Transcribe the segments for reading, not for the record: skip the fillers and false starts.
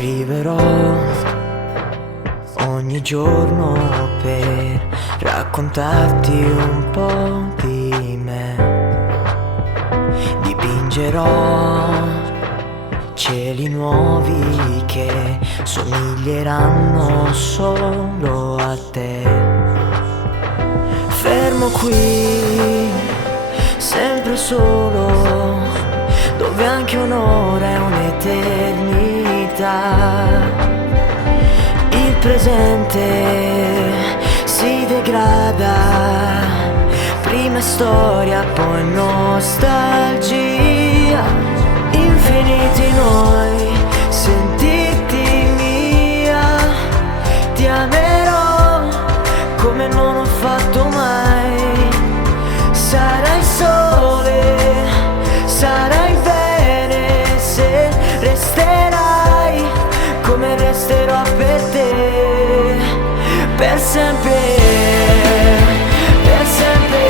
scriverò ogni giorno per raccontarti un po' di me. Dipingerò cieli nuovi che somiglieranno solo a te. Fermo qui, sempre solo, dove anche un'ora è un'eternità. Il presente si degrada, prima è storia, poi nostalgia. Infiniti noi, sentiti mia, ti amerò come non ho fatto mai. Sarai sole, sarai bene se resterai come resterò per te, per sempre, per sempre,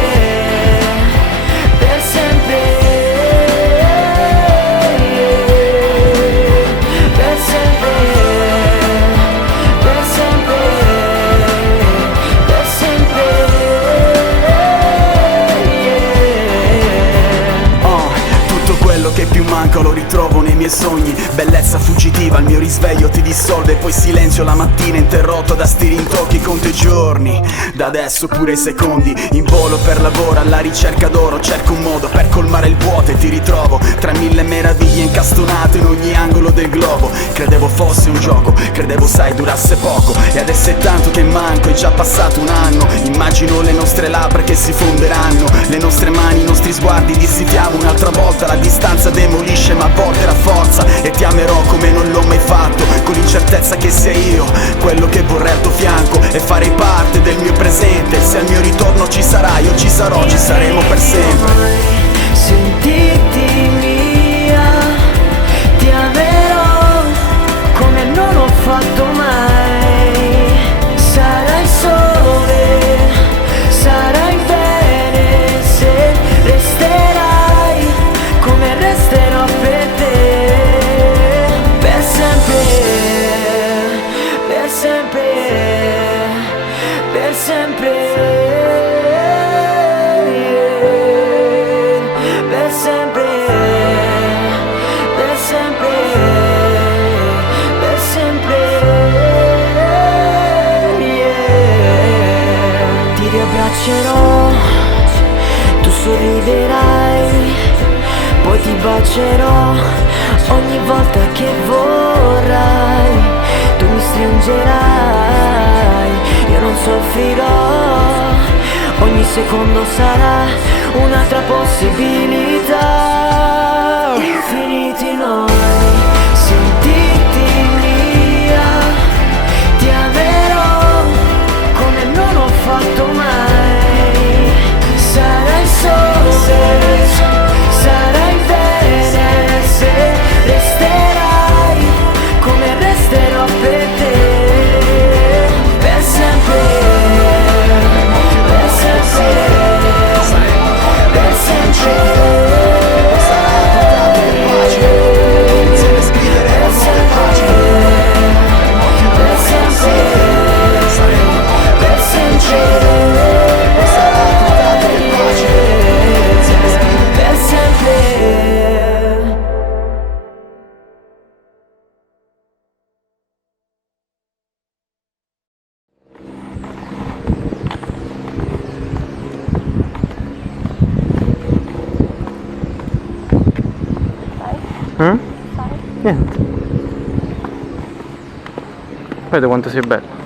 per sempre, per sempre, per sempre, per sempre. Tutto quello che più manca lo ritrovo nei miei sogni. Bellezza fuggitiva, il mio risveglio ti dissolve. Poi silenzio la mattina interrotto da sti rintocchi. Conto i giorni, da adesso pure i secondi. In volo per lavoro alla ricerca d'oro. Cerco un modo per colmare il vuoto e ti ritrovo tra mille meraviglie incastonate in ogni angolo del globo. Credevo fosse un gioco, credevo sai durasse poco. E adesso è tanto che manco, è già passato un anno. Immagino le nostre labbra che si fonderanno, le nostre mani, i nostri sguardi dissitiamo un'altra volta. La distanza demolisce ma a volte rafforza. E ti amerò come non l'ho mai fatto, con l'incertezza che sia io quello che vorrei al tuo fianco e farei parte del mio presente. Se al mio ritorno ci sarai, io ci sarò, ci saremo per sempre. Sentiti mia, ti amerò come non ho fatto mai. Sarai sole, sarai bene se resterai come resterò per te, per sempre, per sempre, per sempre, per sempre, per sempre, per sempre, ti riabbraccerò, tu sorriderai, poi ti bacerò ogni volta che vorrai. Tu mi stringerai, io non soffrirò, ogni secondo sarà un'altra possibilità. Infiniti noi, sentiti mia, ti amerò come non ho fatto mai. Sarai sole, sarai bene se resterai come resterò per te, per sempre, per sempre, per sempre, Niente. Vedi quanto sei bello.